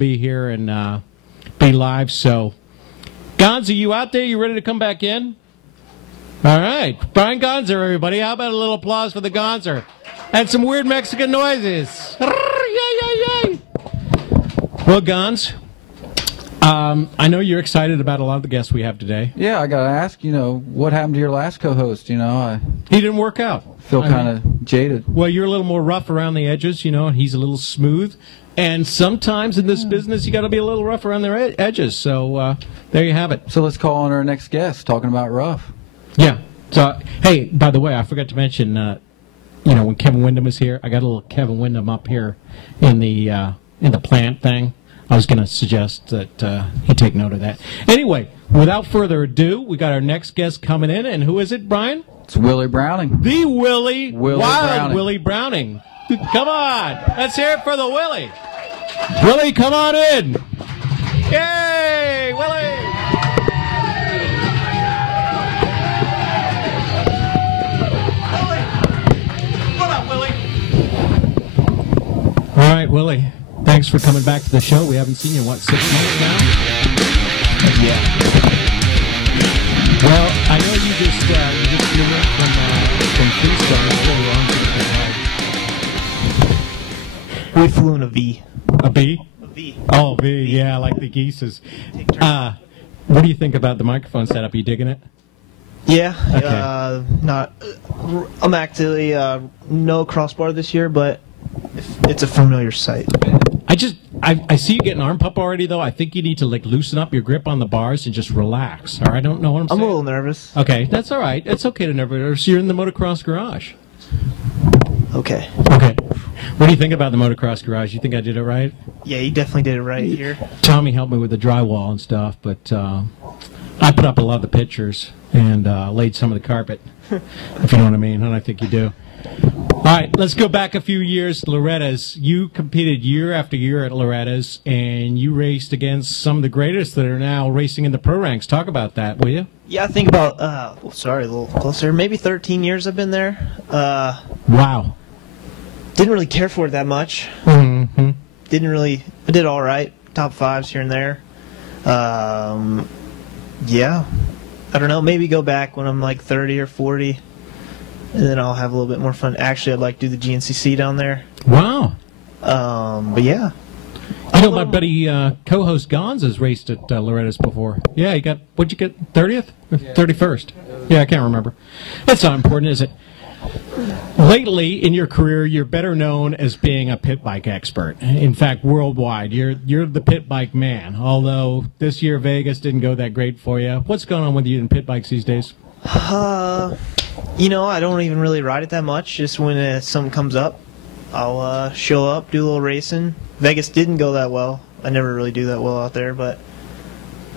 be here and be live. So, Gonz, are you out there? You ready to come back in? All right. Brian Gonzer, everybody. How about a little applause for the Gonzer? And some weird Mexican noises. Yay, yay, yay. Well, Gonz, I know you're excited about a lot of the guests we have today. Yeah, I got to ask, what happened to your last co-host? He didn't work out. Feel kind of jaded. Well, you're a little more rough around the edges, and he's a little smooth. And sometimes in this business, you got to be a little rough around the edges. So there you have it. So let's call on our next guest, talking about rough. Yeah. So, hey, by the way, I forgot to mention, when Kevin Wyndham is here, I got a little Kevin Wyndham up here in the plant thing. I was going to suggest that he take note of that. Anyway, without further ado, we got our next guest coming in, and who is it, Brian? It's Willie Browning. The Willie Wild Browning. Willie Browning. Come on, let's hear it for the Willie. Willie, come on in. Yay, Willie. What up, Willie? All right, Willie. Thanks for coming back to the show. We haven't seen you, what, 6 months now? Yeah. Well, I know you just flew in from Freestyle. We flew in a V. A B? A V. Oh, V, yeah, like the geese's. What do you think about the microphone setup? Are you digging it? Yeah. Okay. I'm actually no crossbar this year, but it's a familiar sight. I see you getting arm pump already, though. I think you need to loosen up your grip on the bars and just relax. Or I don't know what I'm saying. I'm a little nervous. Okay, that's all right. It's okay to nervous. You're in the motocross garage. Okay. Okay. What do you think about the motocross garage? You think I did it right? Yeah, you definitely did it right here. Tommy helped me with the drywall and stuff, but I put up a lot of the pictures and laid some of the carpet, if you know what I mean, and I think you do. All right, let's go back a few years to Loretta's. You competed year after year at Loretta's, and you raced against some of the greatest that are now racing in the pro ranks. Talk about that, will you? Yeah, I think about, sorry, a little closer, maybe 13 years I've been there. Wow. Didn't really care for it that much. Mm-hmm. I did all right. Top fives here and there. Yeah. I don't know, maybe go back when I'm like 30 or 40. And then I'll have a little bit more fun. Actually, I'd like to do the GNCC down there. Wow. But yeah. My buddy co-host Gonz has raced at Loretta's before. Yeah, he got, what'd you get, 30th? 31st? Yeah, I can't remember. That's not important, is it? Lately in your career, you're better known as being a pit bike expert. In fact, worldwide, you're the pit bike man. Although this year Vegas didn't go that great for you. What's going on with you in pit bikes these days? I don't even really ride it that much. Just when something comes up, I'll show up, do a little racing. Vegas didn't go that well. I never really do that well out there, but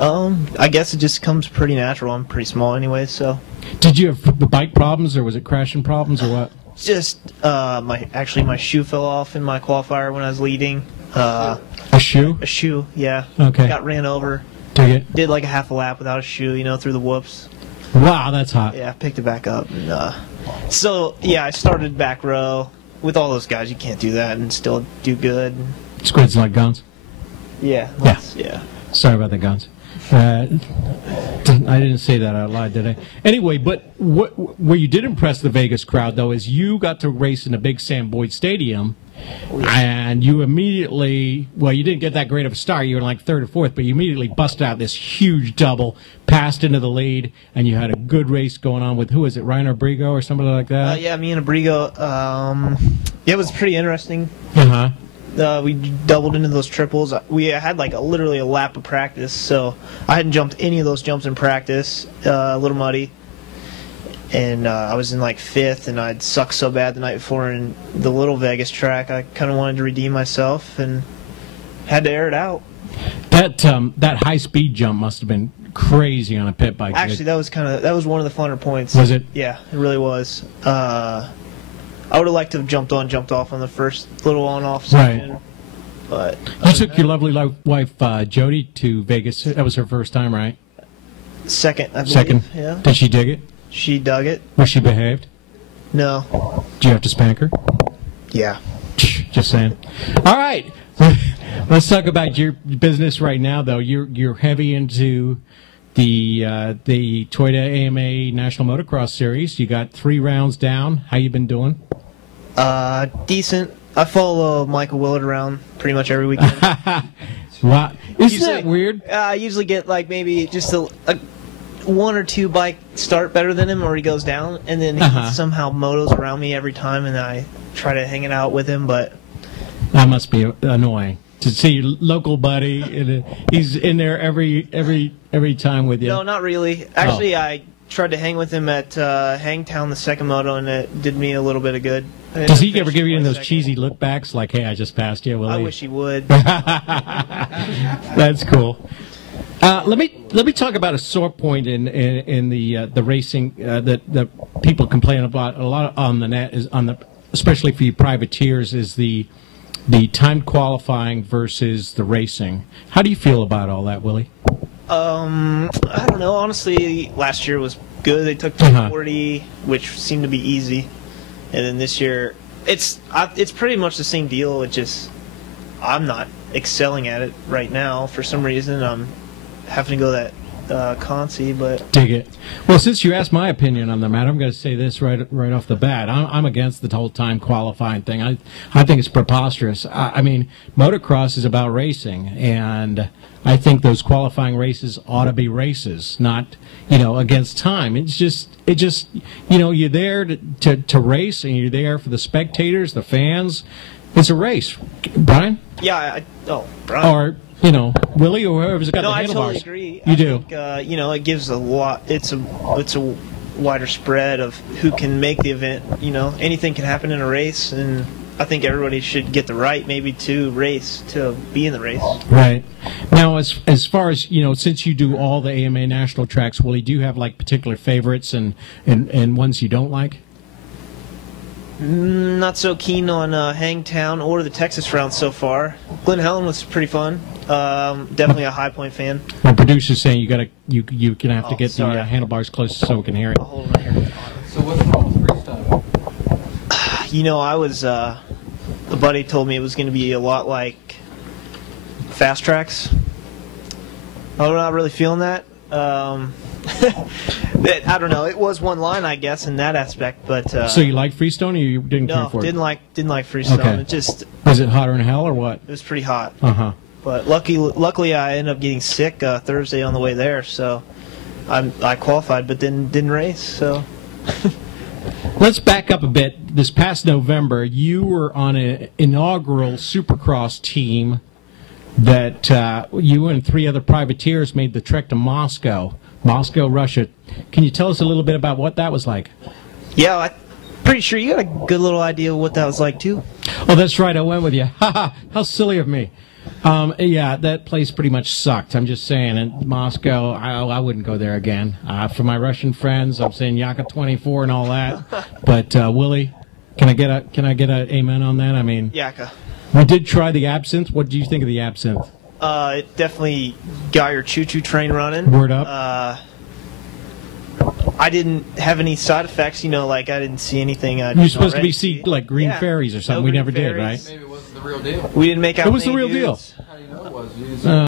I guess it just comes pretty natural. I'm pretty small anyway, so. Did you have the bike problems, or was it crashing problems, or what? Just my shoe fell off in my qualifier when I was leading. A shoe? A shoe, yeah. Okay. Got ran over. Did like a half a lap without a shoe, through the whoops. Wow, that's hot. Yeah, I picked it back up. And, so, yeah, I started back row. With all those guys, you can't do that and still do good. Squids like guns? Yeah. Yeah. Sorry about the guns. I didn't say that out loud, did I? Anyway, but where you did impress the Vegas crowd, though, is you got to race in a big Sam Boyd Stadium, and you immediately, well, you didn't get that great of a start. You were like third or fourth, but you immediately busted out this huge double, passed into the lead, and you had a good race going on with, who is it, Ryan Abrigo or somebody like that? Yeah, me and Abrigo. It was pretty interesting. Uh-huh. We doubled into those triples. We had literally a lap of practice, so I hadn't jumped any of those jumps in practice. A little muddy, and I was in fifth, and I'd sucked so bad the night before in the little Vegas track. I kind of wanted to redeem myself and had to air it out. That high speed jump must have been crazy on a pit bike. Actually, that was one of the funner points. Was it? Yeah, it really was. I would have liked to have jumped off on the first little on-off section. Right. But you took your lovely wife, Jody, to Vegas. That was her first time, right? Second, I believe. Second? Yeah. Did she dig it? She dug it. Was she behaved? No. Did you have to spank her? Yeah. Just saying. All right. Let's talk about your business right now, though. You're heavy into the Toyota AMA National Motocross Series. You got 3 rounds down. How you been doing? Decent. I follow Michael Willard around pretty much every weekend. Wow, isn't Usually- that weird? I usually get like maybe just a 1 or 2 bike start better than him, or he goes down, and then he somehow motos around me every time, and I try to hang it out with him. But That must be annoying to see your local buddy. And he's in there every time with you. no, not really. Actually, I tried to hang with him at Hangtown, the second moto, and it did me a little bit of good. Does he ever give you those cheesy look backs like, "Hey, I just passed you"? I wish he would. That's cool. Let me talk about a sore point in the racing that people complain about a lot on the net is especially for you privateers is the timed qualifying versus the racing. How do you feel about all that, Willie? I don't know. Honestly, last year was good. They took 240, which seemed to be easy, and then this year it's pretty much the same deal. It just I'm not excelling at it right now for some reason. I'm having to go that consi, but dig it. Well, since you asked my opinion on the matter, I'm going to say this right off the bat. I'm against the whole time qualifying thing. I think it's preposterous. I mean, motocross is about racing, and I think those qualifying races ought to be races, not against time. It just you're there to race, and you're there for the spectators, the fans. It's a race, Brian. yeah. Brian. Or Willie or whoever's got No, the I handlebars. totally agree. You I do. think, it gives a lot. It's a wider spread of who can make the event. Anything can happen in a race, and I think everybody should get the right maybe to race, to be in the race. Right. Now, as far as since you do all the AMA national tracks, Willie, do you have like particular favorites and ones you don't like? Not so keen on Hangtown or the Texas round so far. Glen Helen was pretty fun. Definitely a High Point fan. My producer's saying you're gonna have to get sorry. the handlebars close so we can hear it. I'll hold it right here. So what's wrong with freestyle? I was a buddy told me it was going to be a lot like fast tracks. I'm not really feeling that. I don't know. It was one line, I guess, in that aspect, but So you like Freestone, or you didn't care no, for it? didn't like Freestone. Okay. It just Was it hotter than hell or what? it was pretty hot. Uh-huh. But luckily, I ended up getting sick Thursday on the way there, so I qualified, but then didn't race. So Let's back up a bit. This past November, you were on an inaugural Supercross team that you and 3 other privateers made the trek to Moscow, Russia. Can you tell us a little bit about what that was like? yeah, I'm pretty sure you got a good little idea of what that was like too. Oh, that's right. I went with you. How silly of me. Yeah, that place pretty much sucked. I'm just saying. In Moscow, I wouldn't go there again. For my Russian friends, I'm saying Yaka 24 and all that. But Willie, can I get a amen on that? I mean, Yaka. we did try the absinthe. What do you think of the absinthe? It definitely got your choo-choo train running. Word up. I didn't have any side effects, like I didn't see anything. You're supposed to be see like green Yeah. fairies or something. No we green never did, right? fairies. Maybe it wasn't the real deal. We didn't make out. It was the with any real deal. dudes. How do you know it was? You just-